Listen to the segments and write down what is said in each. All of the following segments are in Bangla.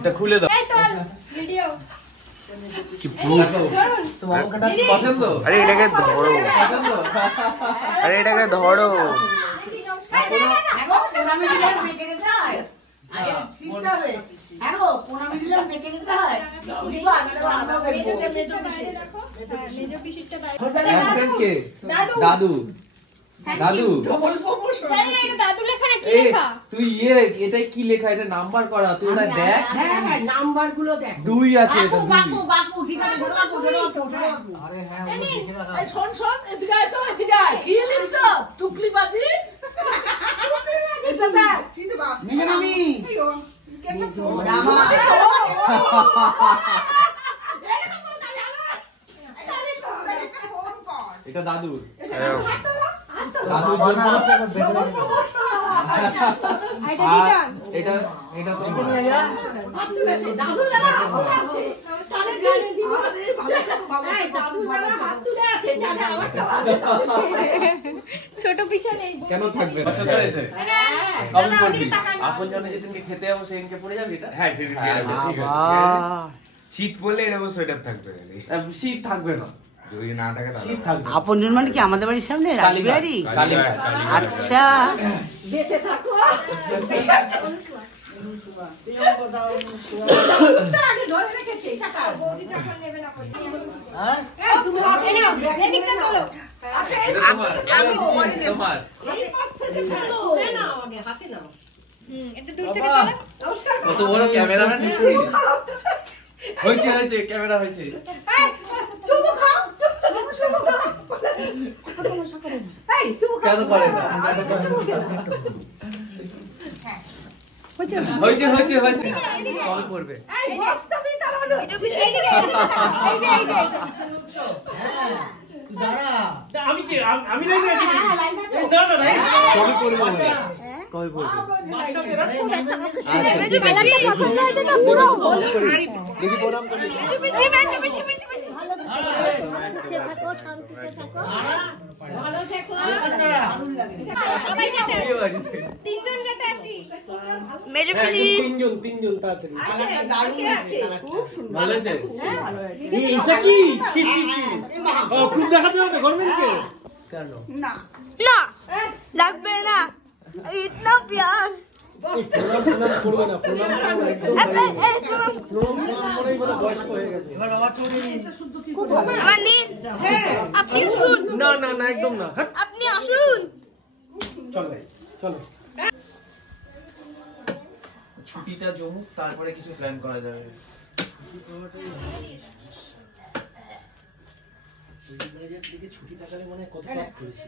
এটা খুলে দাও। এই তো ভিডিও কি তোমার কাটা পছন্দ? আরে এটাকে ধরো, আরে এটাকে ধরো। দাদু দাদু তুই এটাই কি লেখা? এটা নাম্বার করা, তুই ওটা দেখ। নাম্বার গুলো দেখ, 2 আছে এটা। শোন শোন, এদিকে আয় তো, এদিকে আয়। কি লিখছো? টুকলিবাজি। এটা দেখ মিনামি। এটা দাদুর, দাদুর জন্য। এটা এটা ছোট পিসা নেই কেন থাকবে? আপন জনে যেদিনকে খেতে যাবো সেদিনকে পড়ে যাবে এটা। হ্যাঁ ঠিক আছে। শীত বললে এটা সোয়েটার থাকবে, শীত থাকবে না। যদি না থাকে শীত থাকবে। আপনজন মানে কি আমাদের বাড়ির সামনে রাজবাড়ি? আচ্ছা বেঁচে থাকো। কত বড় ক্যামেরাম্যান হয়েছে, হয়েছে ক্যামেরা হয়েছে। কেন করে না? হয়েছে হয়েছে হয়েছে কল করবে। আমি কি আমি নাই না কবে করব কবে করব দেখি প্রণাম করি। ভালো থেকো, সবাই যেতে তিনজন যেতে আসি। মেজো পিসি তিনজন তাড়াতাড়ি খুব সুন্দর ভালো আছে। এটা কি ছি ছি ছি খুব দেখাতে হবে গভর্নমেন্টকে কেন না না লাগবে না ইতনা প্যার প্রণাম করবে না প্রণাম করেই বলে বয়স্ক হয়ে গেছে। এবার আমার চুরি আমার নিন আপনি আসুন। না না না একদম না। আপনি আসুন। চলো চলো ছুটিটা জমুক, তারপরে কিছু প্ল্যান করা যাবে। ছুটি থাকালে মানে কত কাজ করেছি।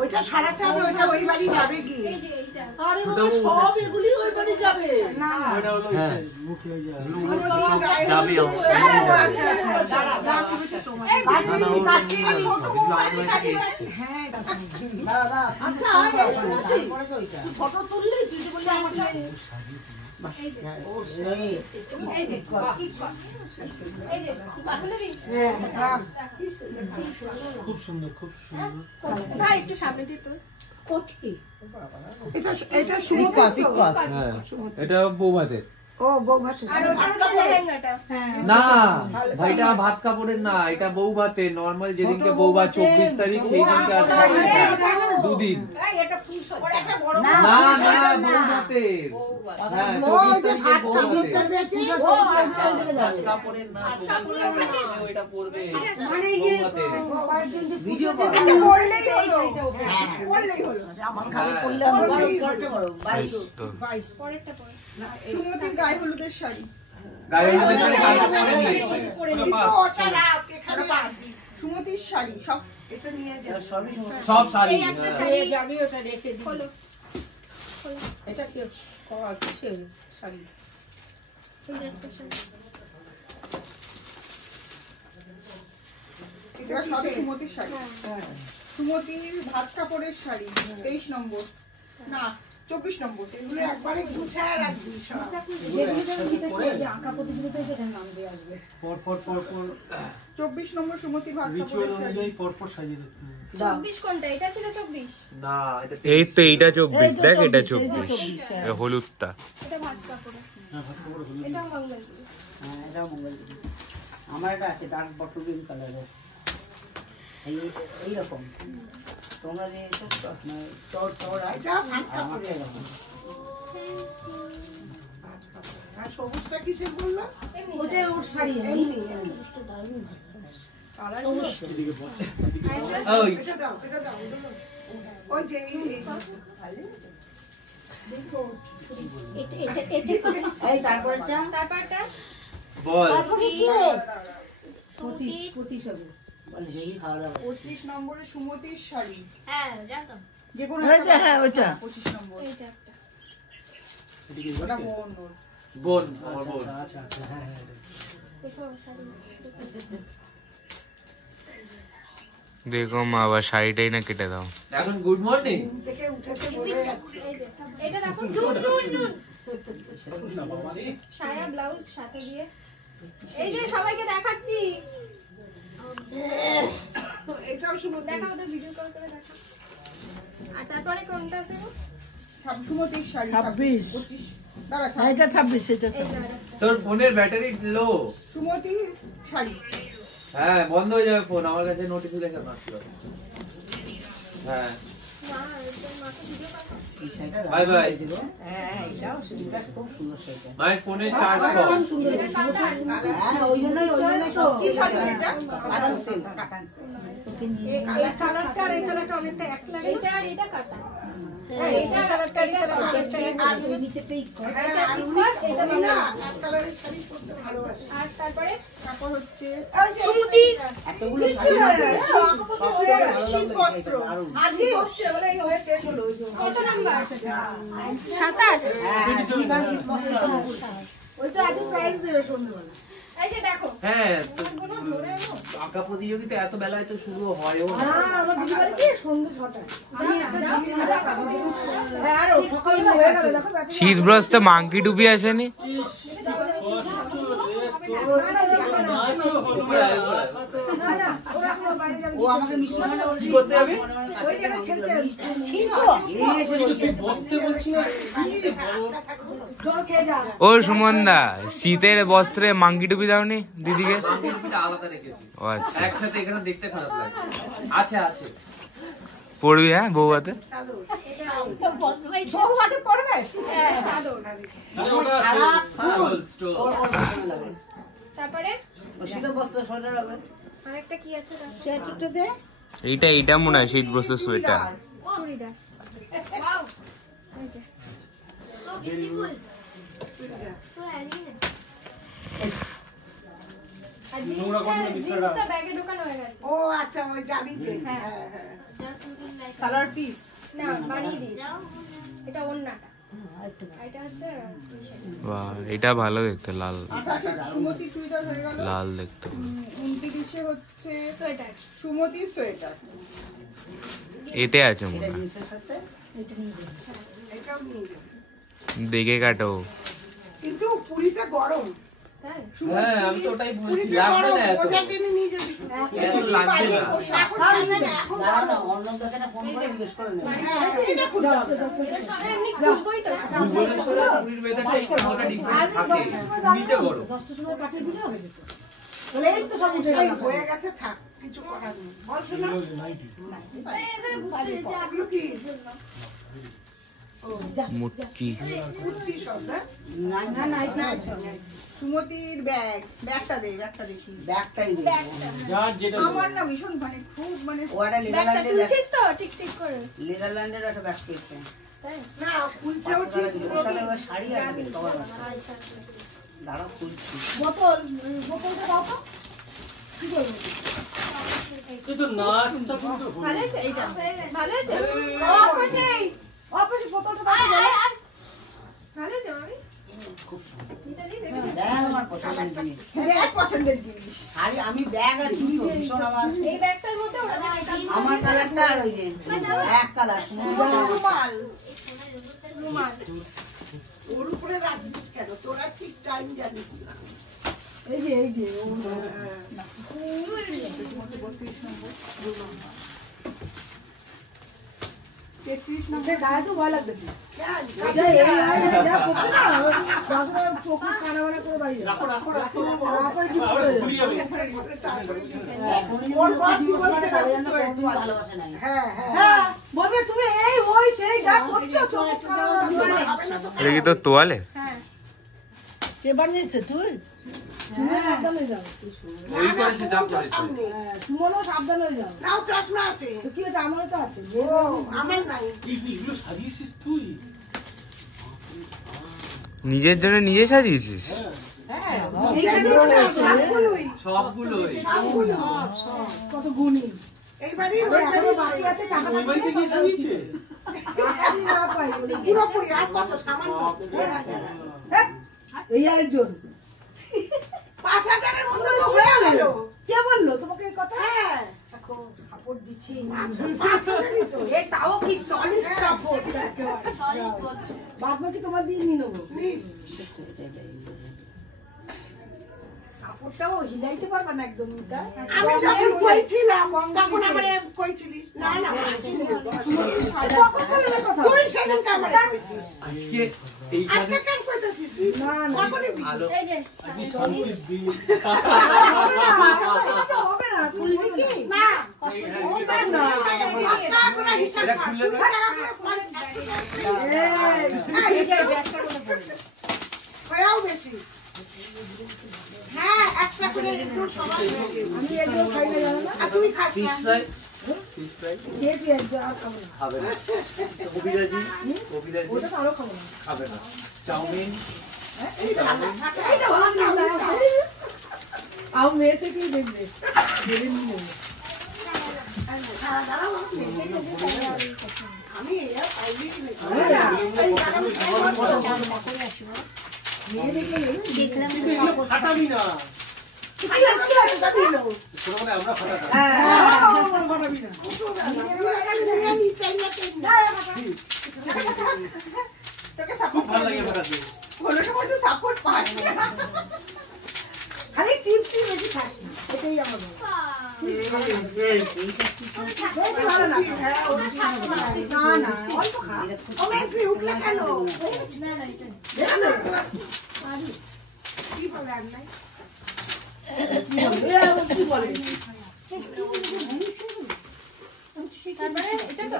ওইটা সারাতে হবে, ওইটা ওই বাড়ি যাবে কি? আরে বাবা সব এগুলি ওই বাড়ি যাবে না না, ওটা হলো মুখে যাবে। আচ্ছা ফটো তুললি তুই যে বললি আমার খুব সুন্দর খুব সুন্দর। ভাই একটু সামনে দিয়ে তো এটা সুমিতা পিকপাত। হ্যাঁ এটা বৌভাতের। ও বউ ভাত। আর ওটা লেহেঙ্গাটা না ভাইটা ভাত কাপড়ের না, এটা বউ ভাতে নরমাল। যেদিনকে বউ ভাত 24 তারিখ সেই দিনকে আর দুদিন। না না বউ ভাতের, হ্যাঁ 24 তারিখে বউ ভাতের ভাত কাপড়ের না, ওইটা পড়বে মানে বউ ভাতের। ভিডিও আচ্ছা বললেই হলো বললেই হলো। আমার খালি পড়লে আমি বড় 22 পরেরটা পরে সুমতির গায়ে হলুদের শাড়ি, গায়ে হলুদের শাড়ি কালকে পরে নিয়েছে। সুমতির শাড়ি সব এটা নিয়ে যাও। সব শাড়ি এই একটা শাড়ি যাবি ওটা রেখে দিই। হলো এটা কি করা আছে শাড়ি? এই একটা শাড়ি এটা সব সুমতির শাড়ি। সুমতির ভাত কাপড়ের শাড়ি 23 নম্বর। না 24 নম্বর এগুলো একবারে গুছায় রাখবি সব। পর পর পর পর 24 নম্বর সুমতির ভাত রিচুয়াল কাপড়ের শাড়ি। অনুযায়ী পর পর সাজিয়ে দিতে হবে। 24 কোনটা? এটা ছিল 24। না এটা এই তো এইটা 24 দেখ এটা 24 হলুদটা এটা ভাত কাপড়ে। হ্যাঁ, ভাত কাপড় হলুদ। এটা মঙ্গলগুলো। হ্যাঁ এটাও মঙ্গলগুলো। আমার এটা আছে ডার্ক বটল গ্রিন কালারের এইরকম তোমরা যে এটা ভাত কাপড়ের। এরকম আর সবুজটা কিসের বললো? ওটা ওর শাড়ি এমনি কালার এদিকে বল। ওই এটা দাও এটা দাও ওই যে এই তারপরেটা তারপরটা বল 25 হবে বলে হেভি খাওয়া দাওয়া 25 নম্বরে সুমতির শাড়ি। হ্যাঁ জানতাম। যে কোনো ওই যে, হ্যাঁ, ওইটা। 25 নম্বর এইটা একটা। এদিকে ওটা বল। বোন ওর। বোন আমার বোন আচ্ছা আচ্ছা হ্যাঁ হ্যাঁ এটা। দেখো শাড়ি। দেখো মা আবার শাড়িটাই না কেটে দাও এখন গুড মর্নিং ঘুম থেকে উঠেছে বলে যাচ্ছে। এই যে এটা দেখো নুন সায়া ব্লাউজ সাথে দিয়ে। এই যে সবাইকে দেখাচ্ছি। এটাও সুমতি দেখা ওদের ভিডিও কল করে দেখা। আর তারপরে কোনটা আছে গো? সুমতির শাড়ি 26 25 দাঁড়া হ্যাঁ এটা 26 এটা এই যে আরেকটা। তোর ফোনের ব্যাটারি লো সুমতির শাড়ি। হ্যাঁ বন্ধ হয়ে যাবে ফোন আমার কাছে নোটিফিকেশন আসলো হ্যাঁ না এটা মাকে ভিডিও কল করো। এই শাড়িটা বাই বাই হ্যাঁ এটাও এটা খুব সুন্দর শাড়িটা মাই ফোনে চার্জ কম এটা কাতান। হ্যাঁ ওই জন্যই সব কি শাড়ি এটা? কাটান সিল্ক কাটান এই কালারটা আর এই কালারটা অনেকটা এক লাগে। এটা আর এটা কাতান। হ্যাঁ এটা কালারটা আর এটা অনেকটা এক আর লাগে। ওই নিচেটাই হ্যাঁ, আর উনি এটা উনি না বানানো। এক কালারের শাড়ি পরতে ভালোবাসে। আর তারপরে তারপর হচ্ছে এতগুলো শাড়ি শীত বস্ত্র। দারুণ আজকে হচ্ছে বলে এই হয়ে শেষ হলো ওই যে। কত নাম্বার? 27। ওইটা আজ প্রাইস দেবে সন্ধ্যাবেলা এই যে দেখো হ্যাঁ কোনো ধরে আনো। আঁকা প্রতিযোগিতা এত বেলায় তো শুরু হয়ও না আমার দিদি বাড়িতে সন্ধ্যা 6টায় যাও। হ্যাঁ আরো সকালে হয়ে গেল দেখো শীত ব্রস্তে মাংকি টুপি আসেনি ও আমাকে মিষ্টি কি করতে হবে তুই বসতে বলছি না ও সুমন দা শীতের বস্ত্রে মাংকি টুপি দাওনি দিদিকে মাংকি টুপিটা আলাদা রেখেছি ও আচ্ছা একসাথে এখানে দেখতে খারাপ লাগে আছে আছে পড়বি হ্যাঁ বউয়াতে বউভাতে পড়বে? হ্যাঁ চাদর। আরে ওটা ফুল স্টোর তারপরে শীত বস্ত্র সোয়েটার হবে আরেকটা কি আছে দেখো। সোয়েটারটা দে এইটা মনে হয় শীত ব্রস্তের সোয়েটার চুড়িদার। ওয়াও। এই যে আর জিন্সটা ব্যাগে ঢোকানো হয়ে গেছে। ও আচ্ছা ওই যাবি যে হ্যাঁ হ্যাঁ সালোয়ার পিস। না বানিয়ে দিই। এটা ওন্নাটা। এটা হচ্ছে টি-শার্ট। বাহ এটা ভালো দেখতে লাল 28 সুমতি চুড়িদার হয়ে গেল। লাল দেখতে 29 হচ্ছে সোয়েটার। সুমতি সোয়েটার। এতে আছে মনে হয় জিন্সের সাথে এটাও নিয়ে যাবো। দেখে কাটো কিন্তু পুরিটা গরম। তাই? হ্যাঁ আমি তো ওটাই বলছি পুরিটা লাগবে গরম, না এত ওটা টেনে নিয়ে যাবি। এত লাগবে না এখন লাগবে না, এখন দাঁড়াও না গরম। অন্য দোকানে ফোন করে জিজ্ঞেস করে নেব হ্যাঁ, এটা খুলতে হবে। এটা এমনি খুলবই তো। পুরীর weatherটা একটু হালকা different থাকে পুরীতে গরম 10টার সময় পাঠিয়ে দিলে হবে তো বলে এই তো সব উঠে এই গেল হয়ে গেছে থাক কিছু করার নেই। বল শোনা। এগুলো কি? মুটকি কুর্তি সব না? না না এটা সুমতির ব্যাগটা দেখি। ব্যাগটাই দে যার যেটা আমার না ভীষণ মানে খুব মানে ও একটা ব্যাগটা নেদারল্যান্ডের তুলছিস তো ঠিক ঠিক করে। নেদারল্যান্ডের একটা ব্যাগ পেয়েছে তাই? না খুলছেও ঠিক ওর সাথে ওর শাড়ি আছে কভার আছে দাঁড়াও খুলছি তুই তো নাচটা কিন্তু হলো। ভালো আছে এইটা? ভালো আছে? অফিসে বোতলটা দাও। ভালো আছে মামি? ব্যাগ আমার পছন্দের জিনিস। ব্যাগ পছন্দের জিনিস। আরে আমি ব্যাগ আর চুড়ি ভীষণ আমার। এই ব্যাগটার মধ্যে ওরা আমার কালারটা আর ওই যে এক কালার রুমাল। ওর উপরে রাখিস কেন? তোরা ঠিক টাইম জানিস না। এই যে গায়ে তো ভয় লাগতেছে চোখ কানা বানা করে বাড়ি রাখো রাখো রাখো ভুলে যাবে ভালোবাসে নাই। হ্যাঁ বলবে তুমি এই ওই সেই যা করছো চোখ কানা এটা কি তোর তোয়ালে? কে বানিয়েছে তুই? হ্যাঁ সাবধান হয়ে যাও। ওই করেছে যা করেছে। সুমনও সাবধান হয়ে যাও। নাও চশমা আছে। তো কি হয়েছে? আমারও তো আছে। ও আমার নাই। এগুলো সাজিয়েছিস তুই? নিজের জন্য নিজে সাজিয়েছিস? সবগুলোই কত গুণী। এইবারই এখনো বাকি আছে টাকা ওই বাড়িতে গিয়ে সাজিয়েছে? না পাই। পুরোপুরি আর কত সামান্য। এই আরেকজন ৫,০০০-এর মধ্যে তো হয়ে গেল। কে বললো তোমাকে এই কথা? হ্যাঁ সাপোর্ট দিচ্ছি ৫,০০০-ই তো। এই তাও কি সলিড সাপোর্ট বাদ বাকি তোমার দিয়ে নিয়ে নেবো। সাপোর্টটাও হিলাইতে পারবে না একদম এটা আমি যখন কইছিলাম তখন আমারে কইছিলিস না না আসিনি। কখন বললে কথা? তুই সেদিনকে আমারে কইছিস। আজকে এইখানে আজকে কেন কইতাছিস? না না কখনই আলো এই যে আজকে শান্তির দিন। হবে না তুলবি কি? না হবে না। ৫ টাকা করে হিসাব এটা কর। খুললে ২ টাকা করে ১০০ টাকা। এই যে ব্যাগটা করে পড়বে হয়েও বেশি। হ্যাঁ একটা করে একটু সবাই আমি এগুলো খাই না জানো না? আর তুমি খাস ফিশ না। ফ্রাই ফিশ ফ্রাই খেয়েছি একবার আর খাবো না। খাবে না। কবিরাজি কবিরাজি ওটা তো আরো খাবো না। খাবে না। চাউমিন এইটা ভালো না। আমার মেয়ে থেকেই দেখবে মেরে নিয়ে নেবো। আমি এরা পাইনি কি দেখলাম কিন্তু এগুলো ফাটাবি না। ছোটবেলায় আমরা ফাটাতাম। তোকে খুব সাপোর্ট ভালো লাগে ফাটাতে। হলো সময় তো সাপোর্ট পাস খালি চিপসই বেশি খাস না। এটাই আমার ভালো। বেশি ভালো না। না না অল্প খা। ও মেসি উঠলে কেন কি বলে আর নাই এ আবার কি বলে? তারপরে এটা তো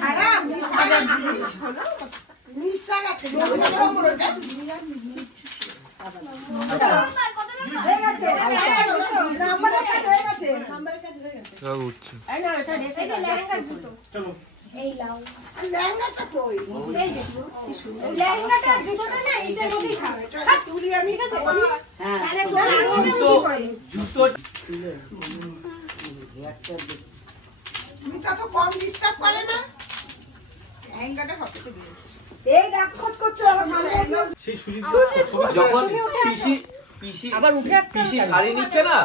সারা মিশাগাছ হলো মিশাগাছ হয়ে গেছে। নাম্বারের কাজ হয়ে গেছে। নাম্বারের কাজ হয়ে গেছে। সব উঠছে। এই না এটা এই যে লেহেঙ্গার জুতো চলো। এই লাও লেহেঙ্গাটা কই এই যে লেহেঙ্গাটা আর জুতোটা না এইটার মধ্যেই থাকবে তুলি আমি ঠিক আছে হ্যাঁ আরে জুতো তুমি তো কম ডিস্টার্ব করে না লেহেঙ্গাটা সবচেয়ে বেশি এই ডাক খোঁজ করছো আমার সামনে একদম। সেই সুজিত যখন পিসি পিসি আবার উঠে পিসি শাড়ি নিচ্ছে না